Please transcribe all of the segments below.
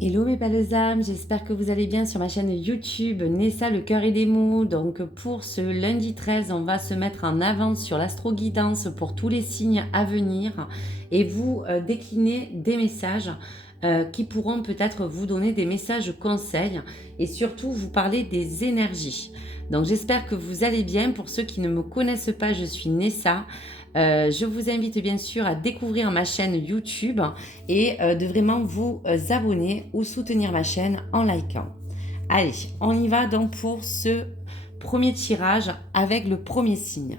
Hello mes belles âmes, j'espère que vous allez bien sur ma chaîne YouTube Nessa le cœur et des mots. Donc pour ce lundi 13, on va se mettre en avant sur l'astro-guidance pour tous les signes à venir et vous décliner des messages qui pourront peut-être vous donner des messages conseils et surtout vous parler des énergies. Donc j'espère que vous allez bien. Pour ceux qui ne me connaissent pas, je suis Nessa. Je vous invite bien sûr à découvrir ma chaîne YouTube et de vraiment vous abonner ou soutenir ma chaîne en likant. Allez, on y va donc pour ce premier tirage avec le premier signe.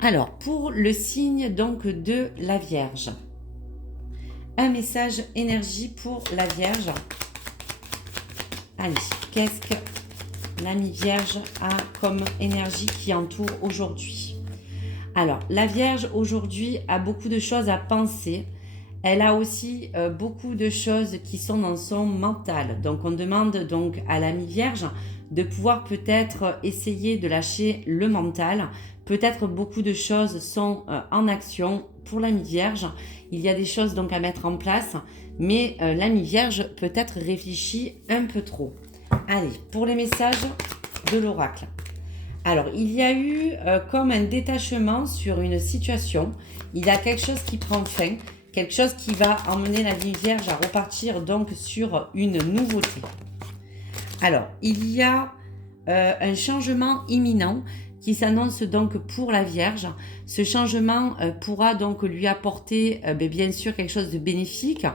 Alors, pour le signe donc de la Vierge, un message énergie pour la Vierge. Allez, qu'est-ce que l'ami Vierge a comme énergie qui entoure aujourd'hui? Alors, la Vierge aujourd'hui a beaucoup de choses à penser. Elle a aussi beaucoup de choses qui sont dans son mental. Donc, on demande donc à l'ami Vierge de pouvoir peut-être essayer de lâcher le mental. Peut-être beaucoup de choses sont en action pour l'ami Vierge. Il y a des choses donc à mettre en place, mais l'ami Vierge peut-être réfléchit un peu trop. Allez, pour les messages de l'oracle. Alors, il y a eu comme un détachement sur une situation. Il y a quelque chose qui prend fin, quelque chose qui va emmener la vie Vierge à repartir donc sur une nouveauté. Alors, il y a un changement imminent qui s'annonce donc pour la Vierge. Ce changement pourra donc lui apporter bien sûr quelque chose de bénéfique.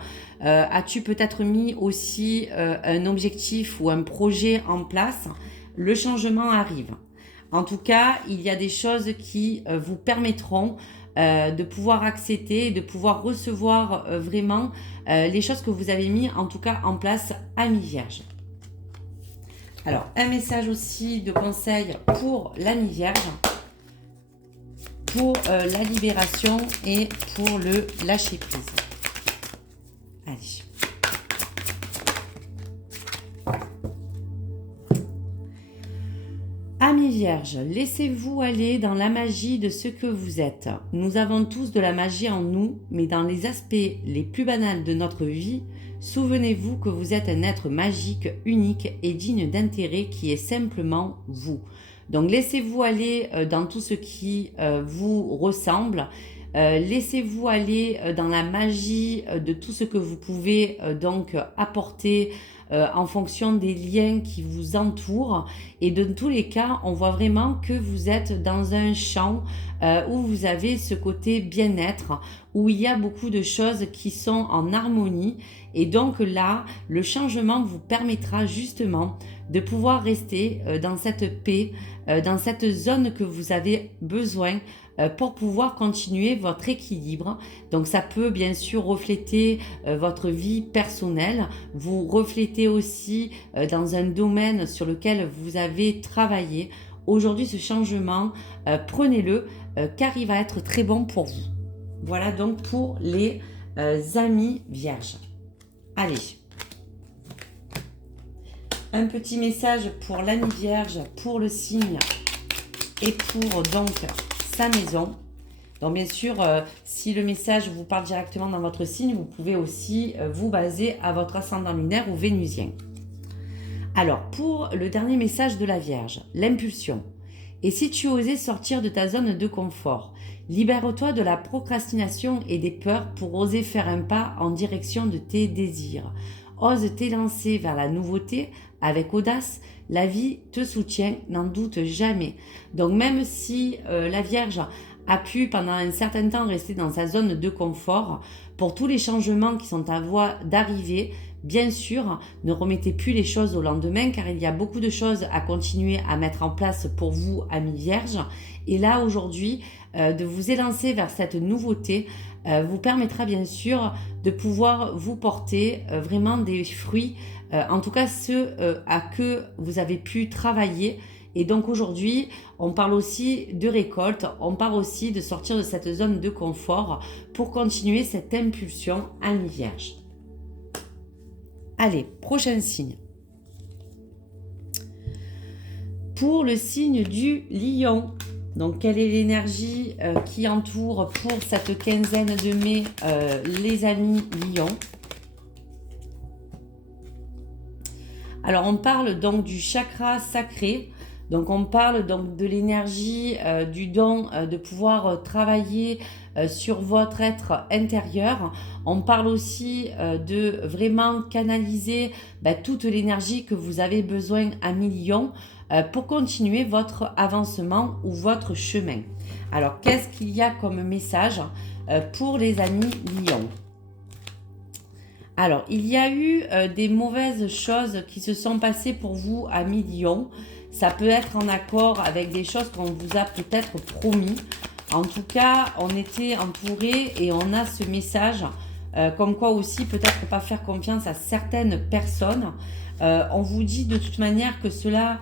As-tu peut-être mis aussi un objectif ou un projet en place? Le changement arrive. En tout cas, il y a des choses qui vous permettront de pouvoir accepter, de pouvoir recevoir vraiment les choses que vous avez mis en tout cas en place à mi-vierge. Alors, un message aussi de conseil pour la mi-vierge, pour la libération et pour le lâcher-prise. Allez. Amis Vierge, laissez-vous aller dans la magie de ce que vous êtes. Nous avons tous de la magie en nous, mais dans les aspects les plus banals de notre vie, souvenez-vous que vous êtes un être magique, unique et digne d'intérêt qui est simplement vous. Donc laissez-vous aller dans tout ce qui vous ressemble. Laissez-vous aller dans la magie de tout ce que vous pouvez donc apporter en fonction des liens qui vous entourent. Et dans tous les cas, on voit vraiment que vous êtes dans un champ où vous avez ce côté bien-être, où il y a beaucoup de choses qui sont en harmonie. Et donc là, le changement vous permettra justement de pouvoir rester dans cette paix, dans cette zone que vous avez besoin pour pouvoir continuer votre équilibre. Donc ça peut bien sûr refléter votre vie personnelle, vous refléter aussi dans un domaine sur lequel vous avez travaillé. Aujourd'hui, ce changement, prenez-le car il va être très bon pour vous. Voilà donc pour les amis vierges. Allez, un petit message pour l'ami vierge, pour le signe et pour donc sa maison. Donc bien sûr, si le message vous parle directement dans votre signe, vous pouvez aussi vous baser à votre ascendant lunaire ou vénusien. Alors, pour le dernier message de la Vierge, l'impulsion. Et si tu osais sortir de ta zone de confort, libère-toi de la procrastination et des peurs pour oser faire un pas en direction de tes désirs. Ose t'élancer vers la nouveauté avec audace. La vie te soutient, n'en doute jamais. Donc même si la Vierge a pu pendant un certain temps rester dans sa zone de confort, pour tous les changements qui sont à voie d'arriver, bien sûr, ne remettez plus les choses au lendemain car il y a beaucoup de choses à continuer à mettre en place pour vous, amis vierges. Et là, aujourd'hui, de vous élancer vers cette nouveauté vous permettra bien sûr de pouvoir vous porter vraiment des fruits, en tout cas ceux à que vous avez pu travailler. Et donc aujourd'hui, on parle aussi de récolte, on parle aussi de sortir de cette zone de confort pour continuer cette impulsion amis vierge. Allez, prochain signe. Pour le signe du lion, donc quelle est l'énergie qui entoure pour cette quinzaine de mai les amis lions? Alors, on parle donc du chakra sacré. Donc, on parle donc de l'énergie, du don de pouvoir travailler sur votre être intérieur. On parle aussi de vraiment canaliser toute l'énergie que vous avez besoin à millions pour continuer votre avancement ou votre chemin. Alors, qu'est-ce qu'il y a comme message pour les amis lions? Alors, il y a eu des mauvaises choses qui se sont passées pour vous à mi-lion. Ça peut être en accord avec des choses qu'on vous a peut-être promis. En tout cas, on était entouré et on a ce message comme quoi aussi peut-être pas faire confiance à certaines personnes. On vous dit de toute manière que cela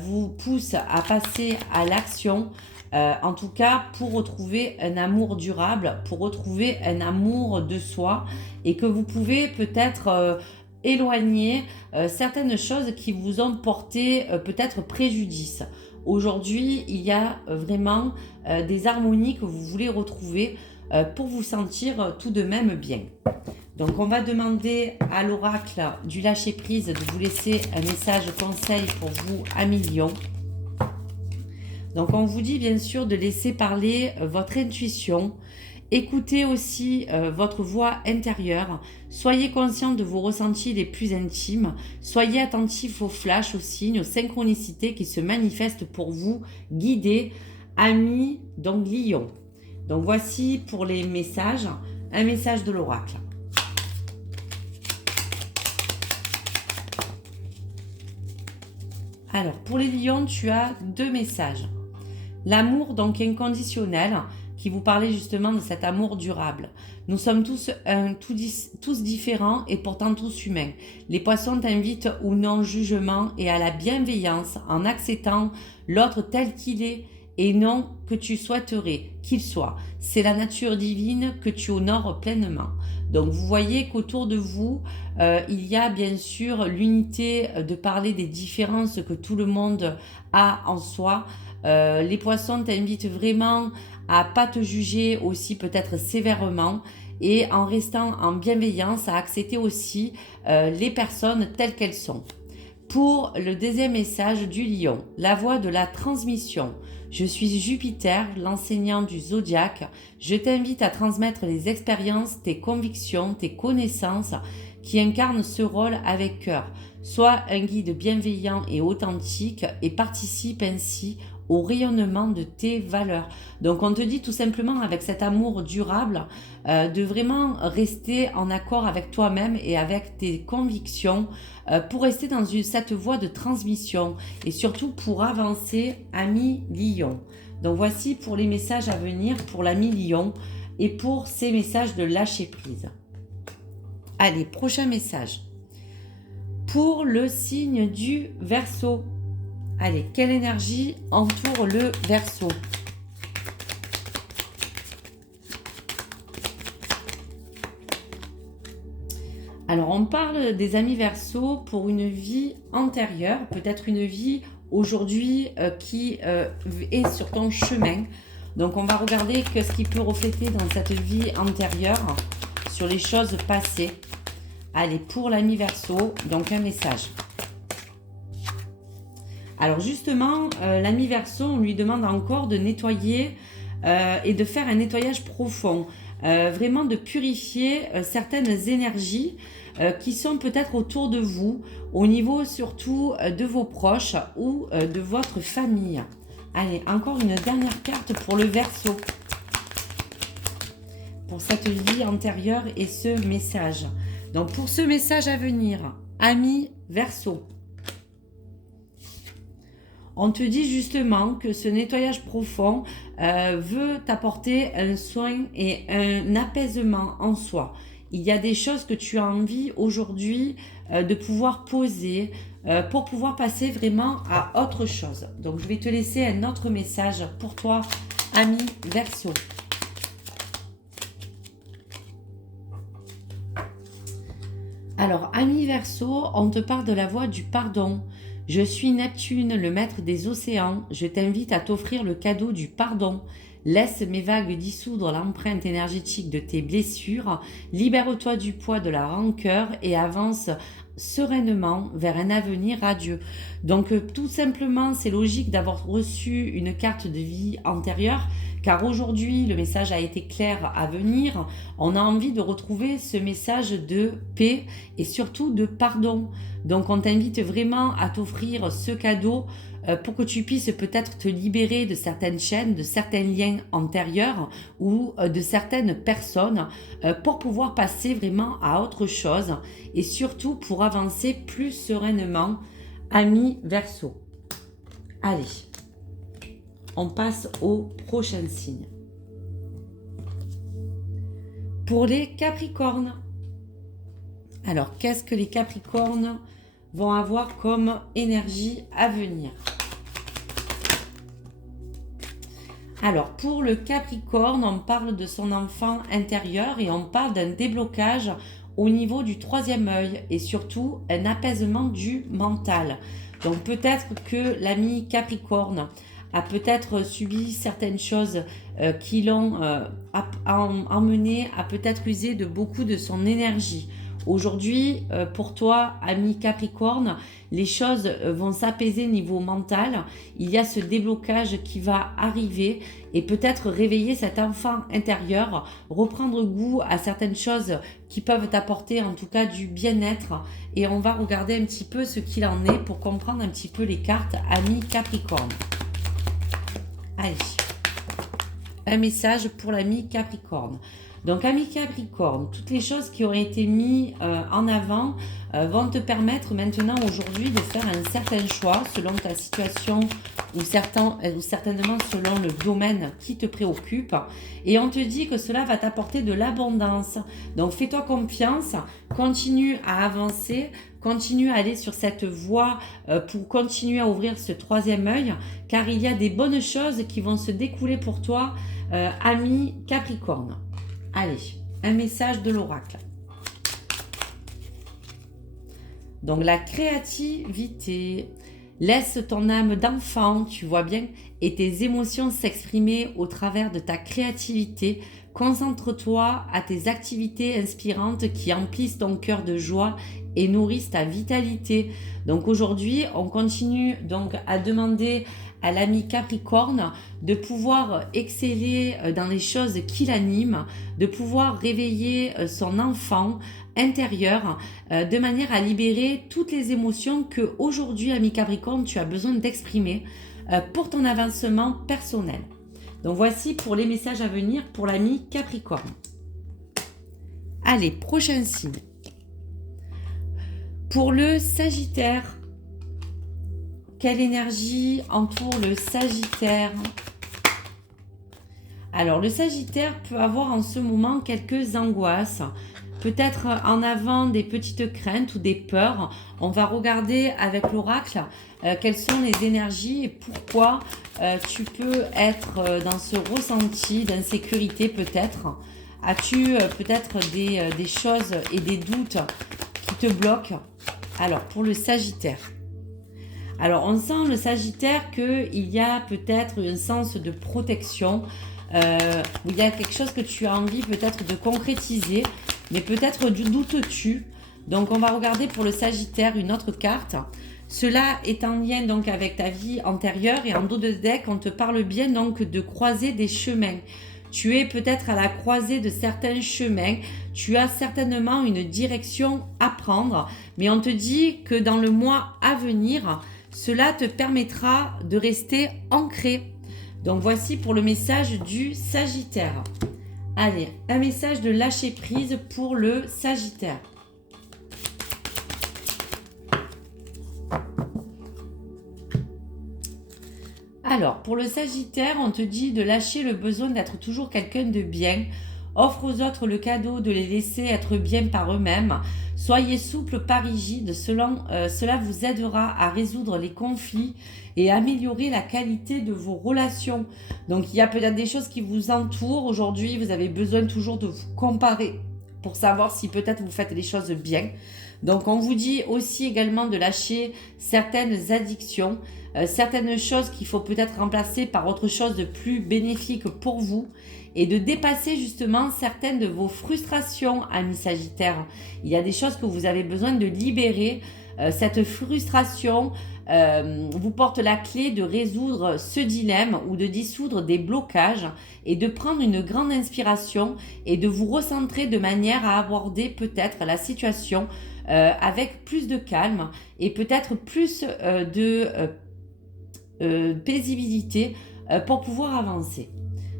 vous pousse à passer à l'action. En tout cas, pour retrouver un amour durable, pour retrouver un amour de soi, et que vous pouvez peut-être éloigner certaines choses qui vous ont porté peut-être préjudice. Aujourd'hui, il y a vraiment des harmonies que vous voulez retrouver pour vous sentir tout de même bien. Donc, on va demander à l'oracle du lâcher-prise de vous laisser un message conseil pour vous à millions. Donc, on vous dit bien sûr de laisser parler votre intuition. Écoutez aussi votre voix intérieure. Soyez conscient de vos ressentis les plus intimes. Soyez attentif aux flashs, aux signes, aux synchronicités qui se manifestent pour vous, guider, amis, donc lion. Donc, voici pour les messages, un message de l'oracle. Alors, pour les lions, tu as deux messages. L'amour donc inconditionnel, qui vous parlait justement de cet amour durable. Nous sommes tous différents et pourtant tous humains. Les poissons t'invitent au non-jugement et à la bienveillance en acceptant l'autre tel qu'il est et non que tu souhaiterais qu'il soit. C'est la nature divine que tu honores pleinement. Donc vous voyez qu'autour de vous, il y a bien sûr l'unité de parler des différences que tout le monde a en soi. Les poissons t'invitent vraiment à pas te juger aussi peut-être sévèrement et en restant en bienveillance à accepter aussi les personnes telles qu'elles sont. Pour le deuxième message du lion, la voie de la transmission. Je suis Jupiter, l'enseignant du zodiaque. Je t'invite à transmettre les expériences, tes convictions, tes connaissances qui incarnent ce rôle avec cœur. Sois un guide bienveillant et authentique et participe ainsi au rayonnement de tes valeurs. Donc on te dit tout simplement avec cet amour durable de vraiment rester en accord avec toi-même et avec tes convictions pour rester dans cette voie de transmission et surtout pour avancer ami lion. Donc voici pour les messages à venir pour l'ami lion et pour ces messages de lâcher prise. Allez, prochain message. Pour le signe du Verseau. Allez, quelle énergie entoure le Verseau? Alors, on parle des amis Verseau pour une vie antérieure, peut-être une vie aujourd'hui qui est sur ton chemin. Donc, on va regarder ce qui peut refléter dans cette vie antérieure sur les choses passées. Allez, pour l'ami Verseau, donc un message. Alors justement, l'ami Verseau, on lui demande encore de nettoyer et de faire un nettoyage profond. Vraiment de purifier certaines énergies qui sont peut-être autour de vous, au niveau surtout de vos proches ou de votre famille. Allez, encore une dernière carte pour le Verseau. Pour cette vie antérieure et ce message. Donc pour ce message à venir, ami Verseau. On te dit justement que ce nettoyage profond veut t'apporter un soin et un apaisement en soi. Il y a des choses que tu as envie aujourd'hui de pouvoir poser pour pouvoir passer vraiment à autre chose. Donc, je vais te laisser un autre message pour toi, ami Verseau. Alors, ami Verseau, on te parle de la voie du pardon. Je suis Neptune, le maître des océans. Je t'invite à t'offrir le cadeau du pardon. Laisse mes vagues dissoudre l'empreinte énergétique de tes blessures. Libère-toi du poids de la rancœur et avance sereinement vers un avenir radieux. Donc tout simplement, c'est logique d'avoir reçu une carte de vie antérieure, car aujourd'hui le message a été clair à venir. On a envie de retrouver ce message de paix et surtout de pardon. Donc on t'invite vraiment à t'offrir ce cadeau pour que tu puisses peut-être te libérer de certaines chaînes, de certains liens antérieurs ou de certaines personnes pour pouvoir passer vraiment à autre chose et surtout pour avancer plus sereinement, ami Verseau. Allez, on passe au prochain signe. Pour les Capricornes. Alors, qu'est-ce que les Capricornes vont avoir comme énergie à venir? Alors, pour le Capricorne, on parle de son enfant intérieur et on parle d'un déblocage au niveau du troisième œil et surtout un apaisement du mental. Donc, peut-être que l'ami Capricorne a peut-être subi certaines choses qui l'ont emmené à peut-être user de beaucoup de son énergie. Aujourd'hui, pour toi, ami Capricorne, les choses vont s'apaiser niveau mental. Il y a ce déblocage qui va arriver et peut-être réveiller cet enfant intérieur, reprendre goût à certaines choses qui peuvent t'apporter en tout cas du bien-être. Et on va regarder un petit peu ce qu'il en est pour comprendre un petit peu les cartes, ami Capricorne. Allez, un message pour l'ami Capricorne. Donc, ami Capricorne, toutes les choses qui ont été mises en avant vont te permettre maintenant aujourd'hui de faire un certain choix selon ta situation ou certainement selon le domaine qui te préoccupe. Et on te dit que cela va t'apporter de l'abondance. Donc, fais-toi confiance, continue à avancer, continue à aller sur cette voie pour continuer à ouvrir ce troisième œil, car il y a des bonnes choses qui vont se découler pour toi, ami Capricorne. Allez, un message de l'oracle. Donc la créativité, laisse ton âme d'enfant, tu vois bien, et tes émotions s'exprimer au travers de ta créativité. Concentre-toi à tes activités inspirantes qui emplissent ton cœur de joie et nourrissent ta vitalité. Donc aujourd'hui, on continue donc à demander à l'ami Capricorne de pouvoir exceller dans les choses qui l'animent, de pouvoir réveiller son enfant intérieur de manière à libérer toutes les émotions que aujourd'hui, ami Capricorne, tu as besoin d'exprimer pour ton avancement personnel. Donc voici pour les messages à venir pour l'ami Capricorne. Allez, prochain signe. Pour le Sagittaire, quelle énergie entoure le Sagittaire? Alors, le Sagittaire peut avoir en ce moment quelques angoisses, peut-être en avant des petites craintes ou des peurs. On va regarder avec l'oracle quelles sont les énergies et pourquoi tu peux être dans ce ressenti d'insécurité peut-être. As-tu peut-être des choses et des doutes qui te bloquent? Alors, pour le Sagittaire. Alors, on sent le Sagittaire qu'il y a peut-être un sens de protection, où il y a quelque chose que tu as envie peut-être de concrétiser, mais peut-être doutes-tu. Donc, on va regarder pour le Sagittaire une autre carte. Cela est en lien donc avec ta vie antérieure et en dos de deck, on te parle bien donc de croiser des chemins. Tu es peut-être à la croisée de certains chemins, tu as certainement une direction à prendre, mais on te dit que dans le mois à venir, cela te permettra de rester ancré. Donc voici pour le message du Sagittaire. Allez, un message de lâcher prise pour le Sagittaire. Alors, pour le Sagittaire, on te dit de lâcher le besoin d'être toujours quelqu'un de bien. Offre aux autres le cadeau de les laisser être bien par eux-mêmes. Soyez souple, pas rigide. Cela vous aidera à résoudre les conflits et améliorer la qualité de vos relations. Donc, il y a peut-être des choses qui vous entourent. Aujourd'hui, vous avez besoin toujours de vous comparer pour savoir si peut-être vous faites les choses bien. Donc on vous dit aussi également de lâcher certaines addictions, certaines choses qu'il faut peut-être remplacer par autre chose de plus bénéfique pour vous et de dépasser justement certaines de vos frustrations, amis Sagittaires. Il y a des choses que vous avez besoin de libérer. Cette frustration vous porte la clé de résoudre ce dilemme ou de dissoudre des blocages et de prendre une grande inspiration et de vous recentrer de manière à aborder peut-être la situation avec plus de calme et peut-être plus de paisibilité pour pouvoir avancer.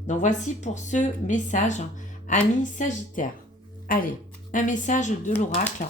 Donc voici pour ce message, amis Sagittaires. Allez, un message de l'oracle.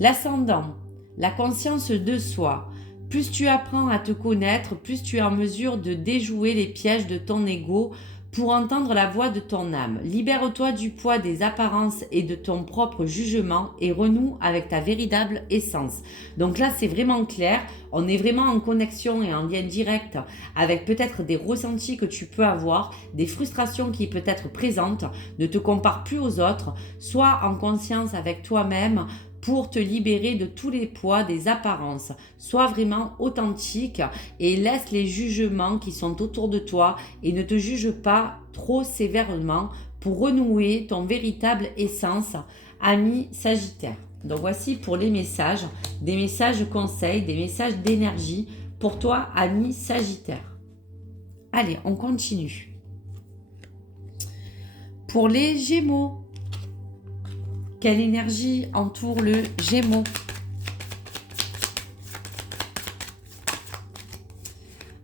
L'ascendant, la conscience de soi. Plus tu apprends à te connaître, plus tu es en mesure de déjouer les pièges de ton ego pour entendre la voix de ton âme. Libère-toi du poids des apparences et de ton propre jugement et renoue avec ta véritable essence. Donc là, c'est vraiment clair. On est vraiment en connexion et en lien direct avec peut-être des ressentis que tu peux avoir, des frustrations qui peuvent être présentes. Ne te compare plus aux autres. Sois en conscience avec toi-même pour te libérer de tous les poids des apparences. Sois vraiment authentique et laisse les jugements qui sont autour de toi et ne te juge pas trop sévèrement pour renouer ton véritable essence, ami Sagittaire. Donc voici pour les messages, des messages conseils, des messages d'énergie pour toi, ami Sagittaire. Allez, on continue. Pour les Gémeaux, quelle énergie entoure le Gémeaux?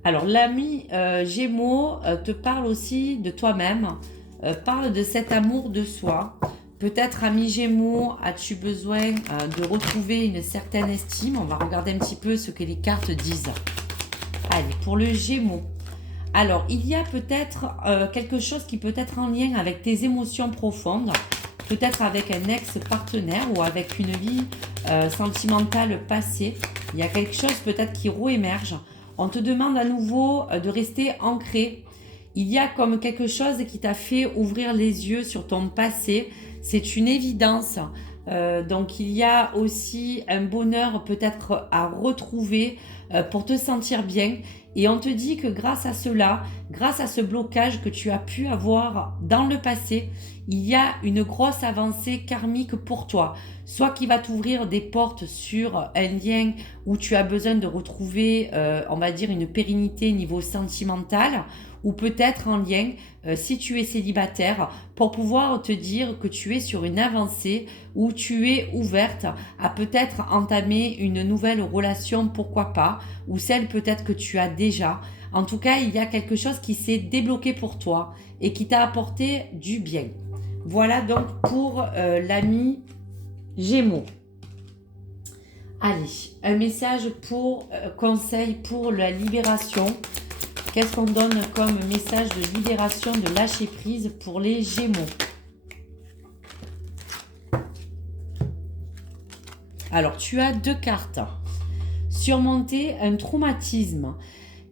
Alors, l'ami Gémeaux te parle aussi de toi-même, parle de cet amour de soi. Peut-être, ami Gémeaux, as-tu besoin de retrouver une certaine estime? On va regarder un petit peu ce que les cartes disent. Allez, pour le Gémeaux. Alors, il y a peut-être quelque chose qui peut être en lien avec tes émotions profondes. Peut-être avec un ex-partenaire ou avec une vie sentimentale passée. Il y a quelque chose peut-être qui réémerge. On te demande à nouveau de rester ancré. Il y a comme quelque chose qui t'a fait ouvrir les yeux sur ton passé. C'est une évidence. Donc il y a aussi un bonheur peut-être à retrouver pour te sentir bien. Et on te dit que grâce à cela, grâce à ce blocage que tu as pu avoir dans le passé, il y a une grosse avancée karmique pour toi. Soit qui va t'ouvrir des portes sur un lien où tu as besoin de retrouver, on va dire, une pérennité niveau sentimental, ou peut-être en lien, si tu es célibataire, pour pouvoir te dire que tu es sur une avancée, où tu es ouverte à peut-être entamer une nouvelle relation, pourquoi pas, ou celle peut-être que tu as déjà. En tout cas, il y a quelque chose qui s'est débloqué pour toi et qui t'a apporté du bien. Voilà donc pour l'ami Gémeaux. Allez, un message pour conseil pour la libération. Qu'est-ce qu'on donne comme message de libération, de lâcher prise pour les Gémeaux? Alors, tu as deux cartes. Surmonter un traumatisme.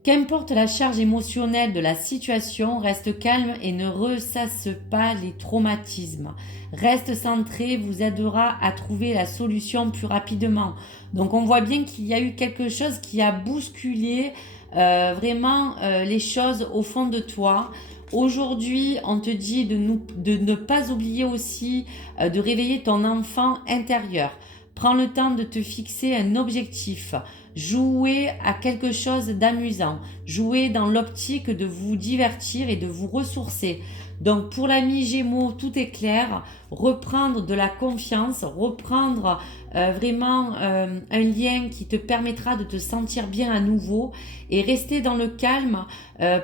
Qu'importe la charge émotionnelle de la situation, reste calme et ne ressasse pas les traumatismes. Reste centré, vous aidera à trouver la solution plus rapidement. Donc on voit bien qu'il y a eu quelque chose qui a bousculé vraiment les choses au fond de toi. Aujourd'hui, on te dit de ne pas oublier aussi de réveiller ton enfant intérieur. Prends le temps de te fixer un objectif. Jouez à quelque chose d'amusant. Jouez dans l'optique de vous divertir et de vous ressourcer. Donc pour l'ami Gémeaux, tout est clair. Reprendre de la confiance, reprendre vraiment un lien qui te permettra de te sentir bien à nouveau et rester dans le calme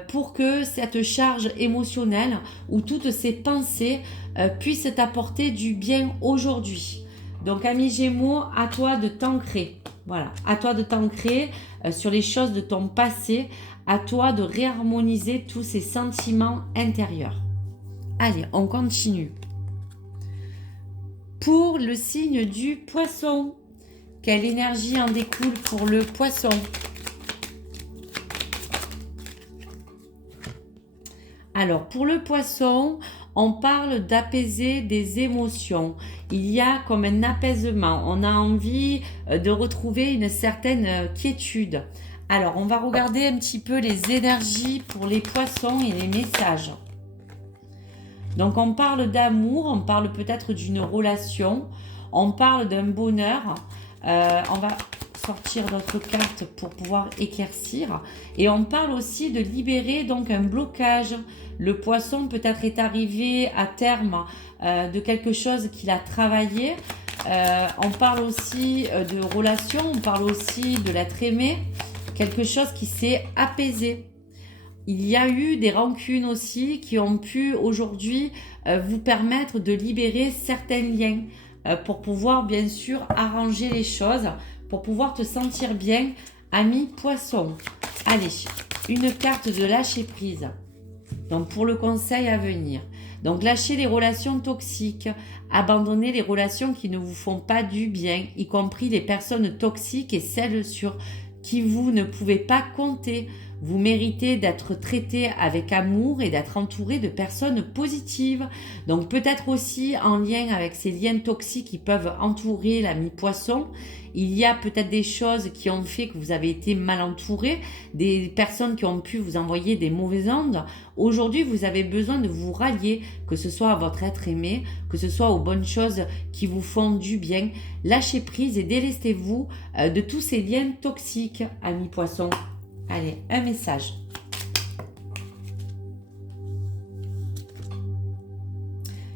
pour que cette charge émotionnelle ou toutes ces pensées puissent t'apporter du bien aujourd'hui. Donc ami Gémeaux, à toi de t'ancrer. Voilà, à toi de t'ancrer sur les choses de ton passé, à toi de réharmoniser tous ces sentiments intérieurs. Allez, on continue. Pour le signe du Poisson, quelle énergie en découle pour le Poisson? Alors, pour le Poisson, On parle d'apaiser des émotions. Il y a comme un apaisement. On a envie de retrouver une certaine quiétude. Alors, on va regarder un petit peu les énergies pour les poissons et les messages. Donc, on parle d'amour, on parle peut-être d'une relation, on parle d'un bonheur. On va sortir d'autres cartes pour pouvoir éclaircir. Et on parle aussi de libérer donc un blocage. Le poisson peut-être est arrivé à terme de quelque chose qu'il a travaillé. On parle aussi de relation, on parle aussi de l'être aimé, quelque chose qui s'est apaisé. Il y a eu des rancunes aussi qui ont pu aujourd'hui vous permettre de libérer certains liens pour pouvoir bien sûr arranger les choses, pour pouvoir te sentir bien, ami poisson. Allez, une carte de lâcher prise. Donc pour le conseil à venir. Donc lâcher les relations toxiques, abandonner les relations qui ne vous font pas du bien, y compris les personnes toxiques et celles sur qui vous ne pouvez pas compter. Vous méritez d'être traité avec amour et d'être entouré de personnes positives. Donc peut-être aussi en lien avec ces liens toxiques qui peuvent entourer l'ami poisson. Il y a peut-être des choses qui ont fait que vous avez été mal entouré, des personnes qui ont pu vous envoyer des mauvaises ondes. Aujourd'hui, vous avez besoin de vous rallier, que ce soit à votre être aimé, que ce soit aux bonnes choses qui vous font du bien. Lâchez prise et délestez-vous de tous ces liens toxiques, amis poissons. Allez, un message.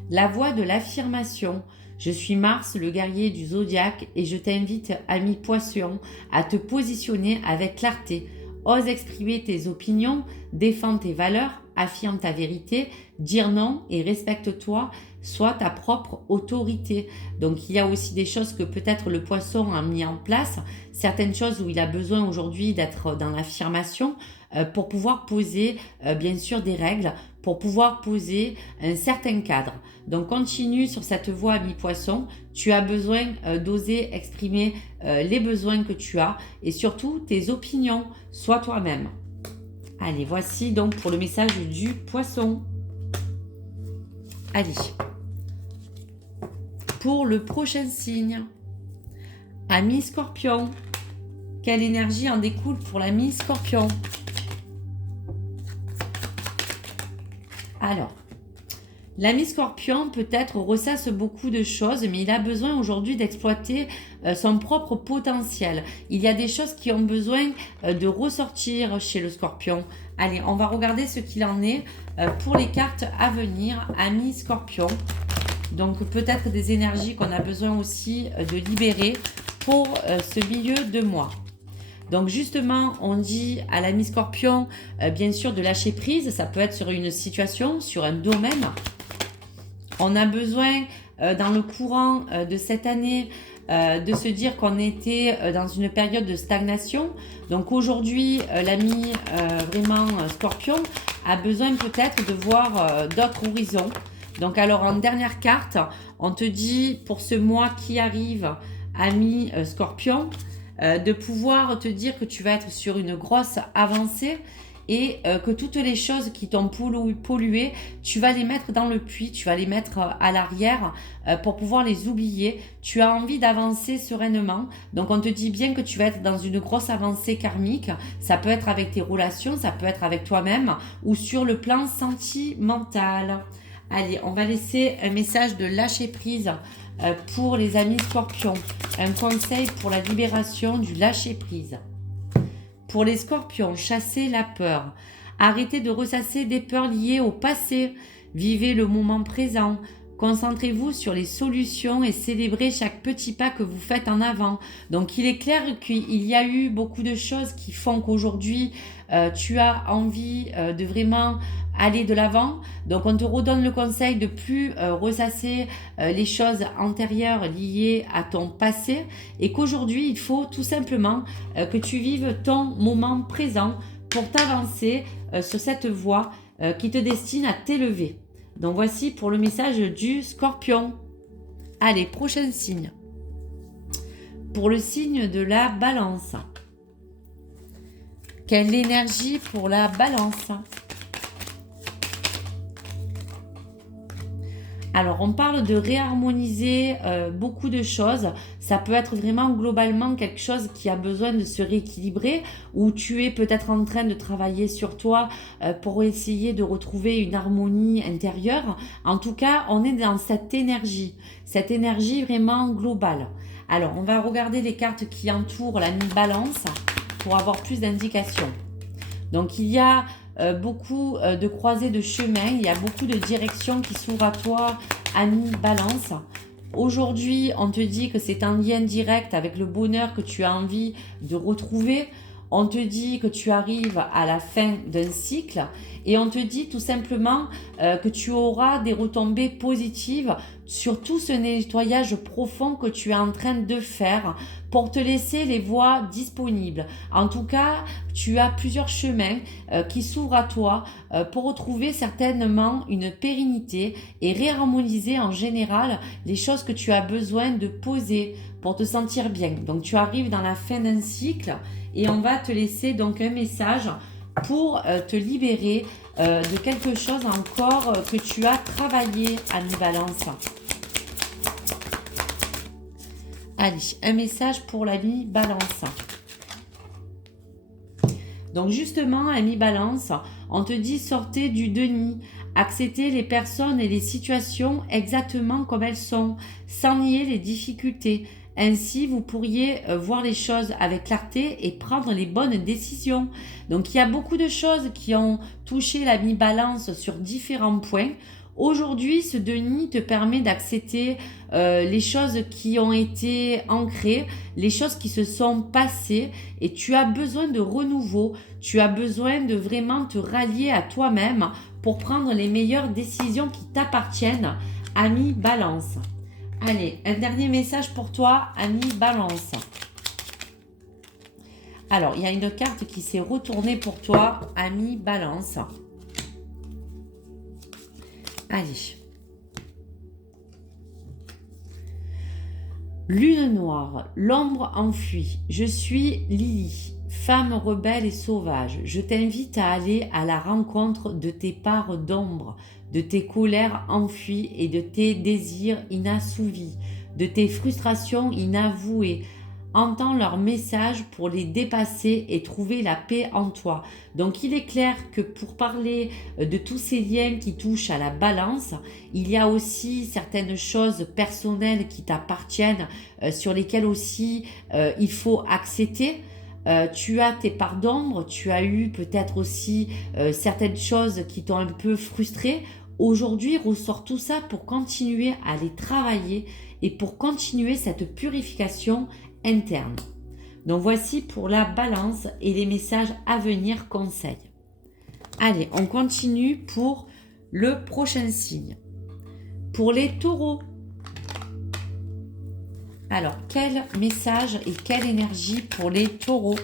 La voix de l'affirmation. Je suis Mars, le guerrier du zodiaque, et je t'invite, ami poisson, à te positionner avec clarté. Ose exprimer tes opinions, défends tes valeurs, affirme ta vérité, dire non et respecte-toi, sois ta propre autorité. Donc il y a aussi des choses que peut-être le poisson a mis en place, certaines choses où il a besoin aujourd'hui d'être dans l'affirmation pour pouvoir poser bien sûr des règles, pour pouvoir poser un certain cadre. Donc continue sur cette voie, ami poisson. Tu as besoin d'oser exprimer les besoins que tu as et surtout tes opinions. Sois toi-même. Allez, voici donc pour le message du poisson. Allez. Pour le prochain signe, ami Scorpion. Quelle énergie en découle pour l'ami Scorpion? Alors, l'ami Scorpion peut-être ressasse beaucoup de choses, mais il a besoin aujourd'hui d'exploiter son propre potentiel. Il y a des choses qui ont besoin de ressortir chez le Scorpion. Allez, on va regarder ce qu'il en est pour les cartes à venir, ami Scorpion. Donc peut-être des énergies qu'on a besoin aussi de libérer pour ce milieu de mois. Donc justement, on dit à l'ami Scorpion, bien sûr, de lâcher prise. Ça peut être sur une situation, sur un domaine. On a besoin, dans le courant de cette année, de se dire qu'on était dans une période de stagnation. Donc aujourd'hui, l'ami vraiment Scorpion a besoin peut-être de voir d'autres horizons. Donc alors en dernière carte, on te dit pour ce mois qui arrive, ami Scorpion, de pouvoir te dire que tu vas être sur une grosse avancée et que toutes les choses qui t'ont pollué, tu vas les mettre dans le puits, tu vas les mettre à l'arrière pour pouvoir les oublier. Tu as envie d'avancer sereinement. Donc on te dit bien que tu vas être dans une grosse avancée karmique. Ça peut être avec tes relations, ça peut être avec toi-même ou sur le plan sentimental. Allez, on va laisser un message de lâcher prise pour les amis Scorpions. Un conseil pour la libération du lâcher prise. Pour les Scorpions, chassez la peur. Arrêtez de ressasser des peurs liées au passé. Vivez le moment présent. Concentrez-vous sur les solutions et célébrez chaque petit pas que vous faites en avant. Donc il est clair qu'il y a eu beaucoup de choses qui font qu'aujourd'hui tu as envie de vraiment aller de l'avant. Donc on te redonne le conseil de plus ressasser les choses antérieures liées à ton passé et qu'aujourd'hui il faut tout simplement que tu vives ton moment présent pour t'avancer sur cette voie qui te destine à t'élever. Donc voici pour le message du Scorpion. Allez, prochain signe. Pour le signe de la Balance. Quelle énergie pour la Balance? Alors, on parle de réharmoniser beaucoup de choses. Ça peut être vraiment globalement quelque chose qui a besoin de se rééquilibrer, ou tu es peut-être en train de travailler sur toi pour essayer de retrouver une harmonie intérieure. En tout cas, on est dans cette énergie vraiment globale. Alors, on va regarder les cartes qui entourent la mi-balance pour avoir plus d'indications. Donc, il y a beaucoup de croisées de chemin, il y a beaucoup de directions qui s'ouvrent à toi, ami Balance. Aujourd'hui, on te dit que c'est un lien direct avec le bonheur que tu as envie de retrouver. On te dit que tu arrives à la fin d'un cycle et on te dit tout simplement que tu auras des retombées positives sur tout ce nettoyage profond que tu es en train de faire pour te laisser les voies disponibles. En tout cas, tu as plusieurs chemins qui s'ouvrent à toi pour retrouver certainement une pérennité et réharmoniser en général les choses que tu as besoin de poser pour te sentir bien. Donc tu arrives dans la fin d'un cycle et on va te laisser donc un message pour te libérer de quelque chose encore que tu as travaillé à mi-balance. Allez, un message pour la mi-balance. Donc justement, à mi-balance, on te dit sortez du déni, acceptez les personnes et les situations exactement comme elles sont, sans nier les difficultés. Ainsi, vous pourriez voir les choses avec clarté et prendre les bonnes décisions. Donc, il y a beaucoup de choses qui ont touché la mi-balance sur différents points. Aujourd'hui, ce déni te permet d'accepter les choses qui ont été ancrées, les choses qui se sont passées et tu as besoin de renouveau, tu as besoin de vraiment te rallier à toi-même pour prendre les meilleures décisions qui t'appartiennent, ami Balance. Allez, un dernier message pour toi, ami Balance. Alors, il y a une carte qui s'est retournée pour toi, ami Balance. Allez. Lune noire, l'ombre enfuie. Je suis Lily, femme rebelle et sauvage. Je t'invite à aller à la rencontre de tes parts d'ombre, de tes colères enfuies et de tes désirs inassouvis, de tes frustrations inavouées. Entends leur message pour les dépasser et trouver la paix en toi. Donc il est clair que pour parler de tous ces liens qui touchent à la balance, il y a aussi certaines choses personnelles qui t'appartiennent, sur lesquelles aussi il faut accepter. Tu as tes parts d'ombre, tu as eu peut-être aussi certaines choses qui t'ont un peu frustré. Aujourd'hui, ressort tout ça pour continuer à les travailler et pour continuer cette purification interne. Donc voici pour la balance et les messages à venir conseils. Allez, on continue pour le prochain signe. Pour les taureaux. Alors, quel message et quelle énergie pour les taureaux?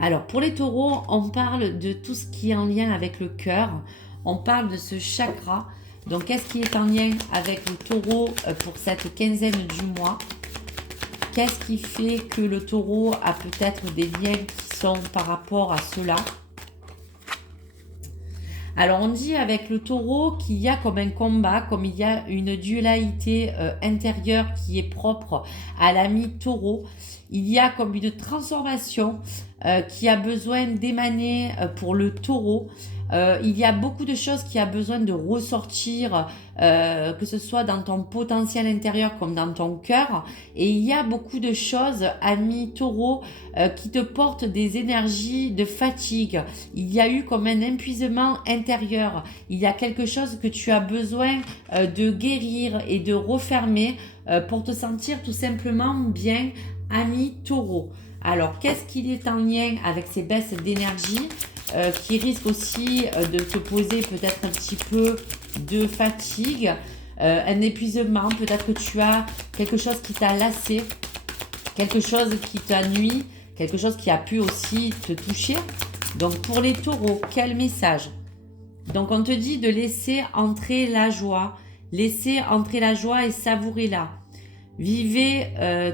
Alors, pour les taureaux, on parle de tout ce qui est en lien avec le cœur. On parle de ce chakra. Donc, qu'est-ce qui est en lien avec le taureau pour cette quinzaine du mois? Qu'est-ce qui fait que le taureau a peut-être des liens qui sont par rapport à cela? Alors, on dit avec le taureau qu'il y a comme un combat, comme il y a une dualité intérieure qui est propre à l'ami taureau. Il y a comme une transformation qui a besoin d'émaner pour le taureau. Il y a beaucoup de choses qui a besoin de ressortir, que ce soit dans ton potentiel intérieur comme dans ton cœur. Et il y a beaucoup de choses, ami taureau, qui te portent des énergies de fatigue. Il y a eu comme un épuisement intérieur. Il y a quelque chose que tu as besoin de guérir et de refermer pour te sentir tout simplement bien, ami taureau. Alors, qu'est-ce qu'il est en lien avec ces baisses d'énergie qui risquent aussi de te poser peut-être un petit peu de fatigue, un épuisement, peut-être que tu as quelque chose qui t'a lassé, quelque chose qui t'a nui, quelque chose qui a pu aussi te toucher. Donc pour les taureaux, quel message? Donc on te dit de laisser entrer la joie, laisser entrer la joie et savourez-la. Vivez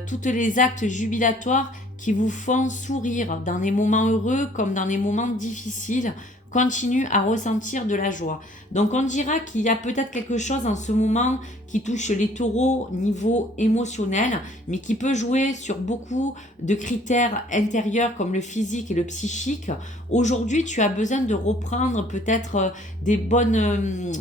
tous les actes jubilatoires qui vous font sourire dans les moments heureux comme dans les moments difficiles. continue à ressentir de la joie. Donc on dira qu'il y a peut-être quelque chose en ce moment qui touche les taureaux niveau émotionnel, mais qui peut jouer sur beaucoup de critères intérieurs comme le physique et le psychique. Aujourd'hui, tu as besoin de reprendre peut-être des bonnes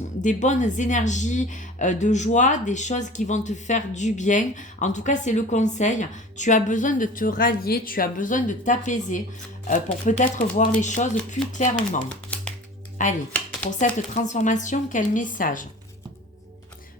énergies de joie, des choses qui vont te faire du bien. En tout cas, c'est le conseil. Tu as besoin de te rallier, tu as besoin de t'apaiser pour peut-être voir les choses plus clairement. Allez, pour cette transformation, quel message?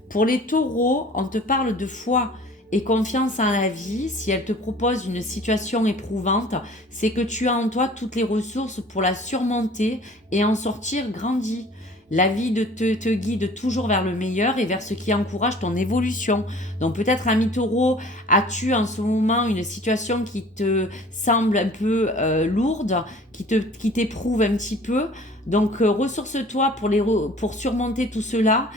Pour les taureaux, on te parle de foi et confiance en la vie. Si elle te propose une situation éprouvante, c'est que tu as en toi toutes les ressources pour la surmonter et en sortir grandi. La vie te guide toujours vers le meilleur et vers ce qui encourage ton évolution. Donc peut-être, ami taureau, as-tu en ce moment une situation qui te semble un peu lourde, qui t'éprouve un petit peu. Donc ressource-toi pour surmonter tout cela,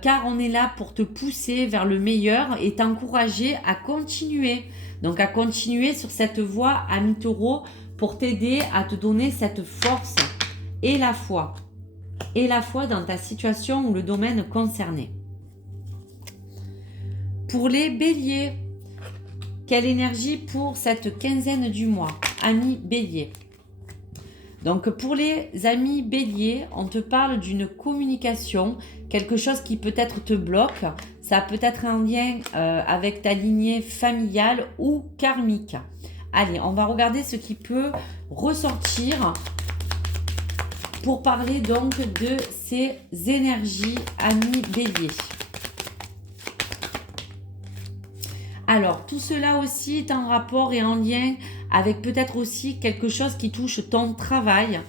car on est là pour te pousser vers le meilleur et t'encourager à continuer. Donc à continuer sur cette voie, ami taureau, pour t'aider à te donner cette force et la foi. Et la foi dans ta situation ou le domaine concerné. Pour les béliers, quelle énergie pour cette quinzaine du mois, amis béliers? Donc pour les amis béliers, on te parle d'une communication, quelque chose qui peut-être te bloque. Ça peut être un lien avec ta lignée familiale ou karmique. Allez, on va regarder ce qui peut ressortir pour parler donc de ces énergies, amis béliers. Alors, tout cela aussi est en rapport et en lien avec peut-être aussi quelque chose qui touche ton travail.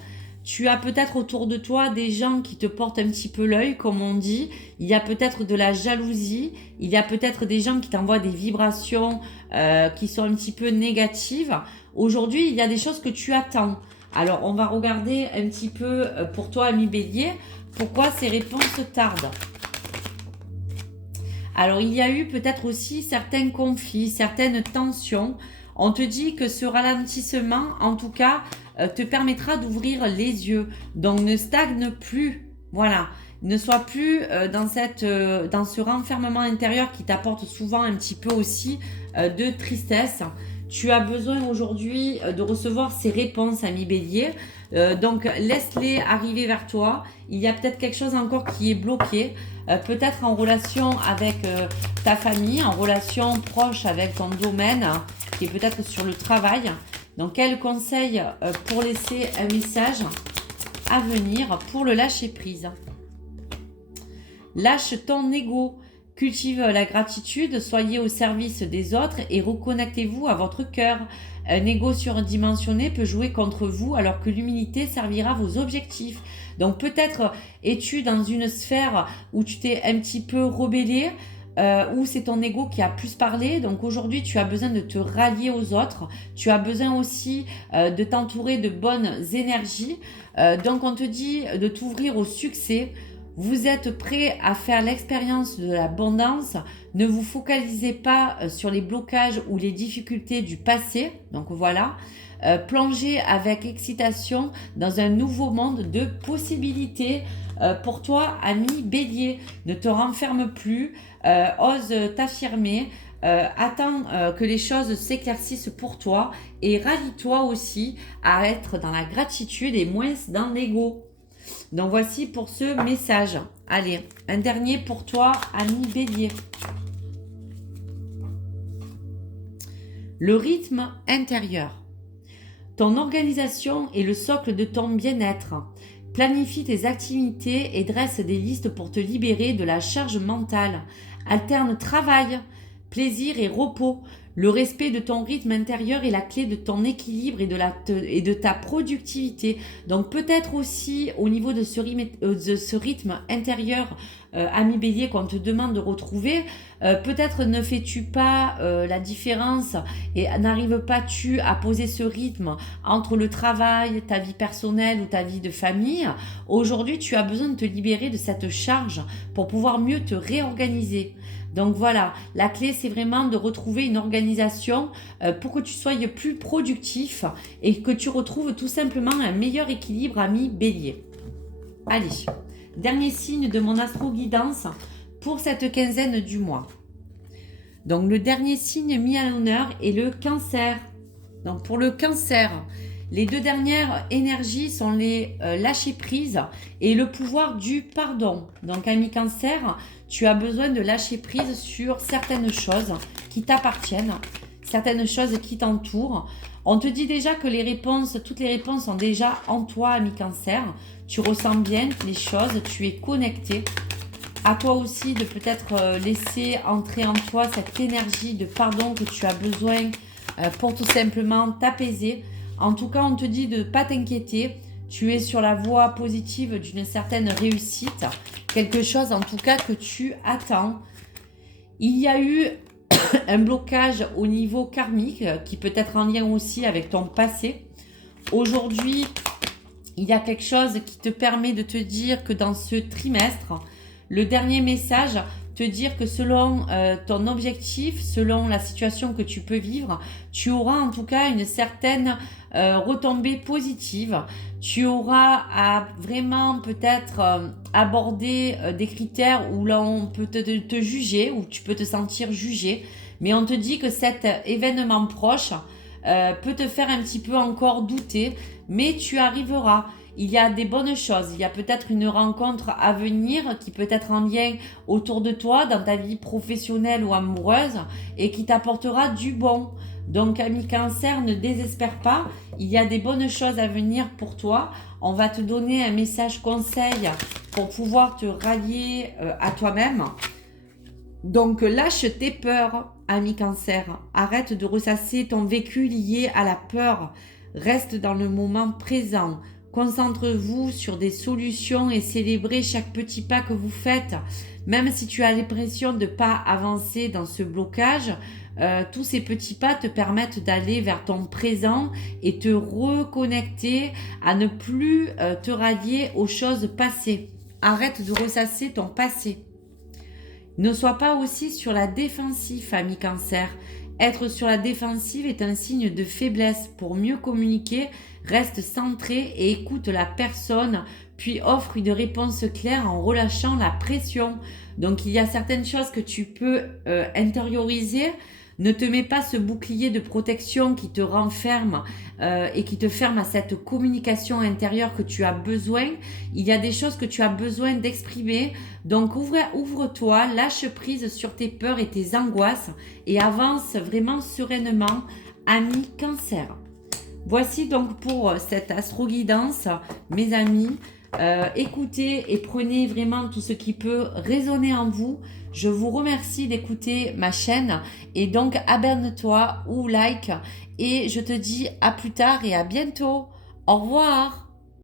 Tu as peut-être autour de toi des gens qui te portent un petit peu l'œil, comme on dit. Il y a peut-être de la jalousie. Il y a peut-être des gens qui t'envoient des vibrations qui sont un petit peu négatives. Aujourd'hui, il y a des choses que tu attends. Alors, on va regarder un petit peu pour toi, ami bélier, pourquoi ces réponses tardent. Alors, il y a eu peut-être aussi certains conflits, certaines tensions. On te dit que ce ralentissement, en tout cas, te permettra d'ouvrir les yeux. Donc, ne stagne plus. Voilà. Ne sois plus dans ce renfermement intérieur qui t'apporte souvent un petit peu aussi de tristesse. Tu as besoin aujourd'hui de recevoir ces réponses, ami bélier. Donc, laisse-les arriver vers toi. Il y a peut-être quelque chose encore qui est bloqué. Peut-être en relation avec ta famille, en relation proche avec ton domaine, qui est peut-être sur le travail. Donc, quel conseil pour laisser un message à venir pour le lâcher prise? Lâche ton ego. Cultive la gratitude, soyez au service des autres et reconnectez-vous à votre cœur. Un ego surdimensionné peut jouer contre vous alors que l'humilité servira vos objectifs. Donc peut-être es-tu dans une sphère où tu t'es un petit peu rebellé, où c'est ton ego qui a plus parlé. Donc aujourd'hui, tu as besoin de te rallier aux autres. Tu as besoin aussi de t'entourer de bonnes énergies. Donc on te dit de t'ouvrir au succès. Vous êtes prêt à faire l'expérience de l'abondance. Ne vous focalisez pas sur les blocages ou les difficultés du passé. Donc voilà, plongez avec excitation dans un nouveau monde de possibilités. Pour toi, ami bélier, ne te renferme plus, ose t'affirmer. Attends que les choses s'éclaircissent pour toi et rallie-toi aussi à être dans la gratitude et moins dans l'ego. Donc voici pour ce message. Allez, un dernier pour toi, ami bélier. Le rythme intérieur. Ton organisation est le socle de ton bien-être. Planifie tes activités et dresse des listes pour te libérer de la charge mentale. Alterne travail, plaisir et repos. Le respect de ton rythme intérieur est la clé de ton équilibre et de ta productivité. Donc peut-être aussi au niveau de ce rythme intérieur, ami bélier, qu'on te demande de retrouver, peut-être ne fais-tu pas la différence et n'arrives pas-tu à poser ce rythme entre le travail, ta vie personnelle ou ta vie de famille. Aujourd'hui, tu as besoin de te libérer de cette charge pour pouvoir mieux te réorganiser. Donc voilà, la clé c'est vraiment de retrouver une organisation pour que tu sois plus productif et que tu retrouves tout simplement un meilleur équilibre, ami Bélier. Allez, dernier signe de mon astro-guidance pour cette quinzaine du mois. Donc le dernier signe mis à l'honneur est le Cancer. Donc pour le Cancer, les deux dernières énergies sont les lâcher prise et le pouvoir du pardon. Donc ami Cancer, tu as besoin de lâcher prise sur certaines choses qui t'appartiennent, certaines choses qui t'entourent. On te dit déjà que toutes les réponses sont déjà en toi, ami Cancer. Tu ressens bien les choses, tu es connecté. À toi aussi de peut-être laisser entrer en toi cette énergie de pardon que tu as besoin pour tout simplement t'apaiser. En tout cas, on te dit de ne pas t'inquiéter. Tu es sur la voie positive d'une certaine réussite. Quelque chose en tout cas que tu attends. Il y a eu un blocage au niveau karmique qui peut être en lien aussi avec ton passé. Aujourd'hui, il y a quelque chose qui te permet de te dire que dans ce trimestre, le dernier message, te dire que selon ton objectif, selon la situation que tu peux vivre, tu auras en tout cas une certaine retombée positive. Tu auras à vraiment peut-être aborder des critères où l'on peut te juger, où tu peux te sentir jugé. Mais on te dit que cet événement proche peut te faire un petit peu encore douter, mais tu arriveras. Il y a des bonnes choses, il y a peut-être une rencontre à venir qui peut être en lien autour de toi, dans ta vie professionnelle ou amoureuse, et qui t'apportera du bon. Donc, ami Cancer, ne désespère pas, il y a des bonnes choses à venir pour toi. On va te donner un message conseil pour pouvoir te rallier à toi-même. Donc, lâche tes peurs, ami Cancer. Arrête de ressasser ton vécu lié à la peur. Reste dans le moment présent. Concentre-vous sur des solutions et célébrez chaque petit pas que vous faites. Même si tu as l'impression de ne pas avancer dans ce blocage, tous ces petits pas te permettent d'aller vers ton présent et te reconnecter à ne plus te rallier aux choses passées. Arrête de ressasser ton passé. Ne sois pas aussi sur la défensive, ami Cancer. Être sur la défensive est un signe de faiblesse. Pour mieux communiquer, reste centré et écoute la personne, puis offre une réponse claire en relâchant la pression. Donc il y a certaines choses que tu peux intérioriser. Ne te mets pas ce bouclier de protection qui te renferme et qui te ferme à cette communication intérieure que tu as besoin. Il y a des choses que tu as besoin d'exprimer. Donc ouvre-toi, lâche prise sur tes peurs et tes angoisses et avance vraiment sereinement, ami Cancer. Voici donc pour cette astro-guidance, mes amis. Écoutez et prenez vraiment tout ce qui peut résonner en vous. Je vous remercie d'écouter ma chaîne et donc abonne-toi ou like et je te dis à plus tard et à bientôt. Au revoir.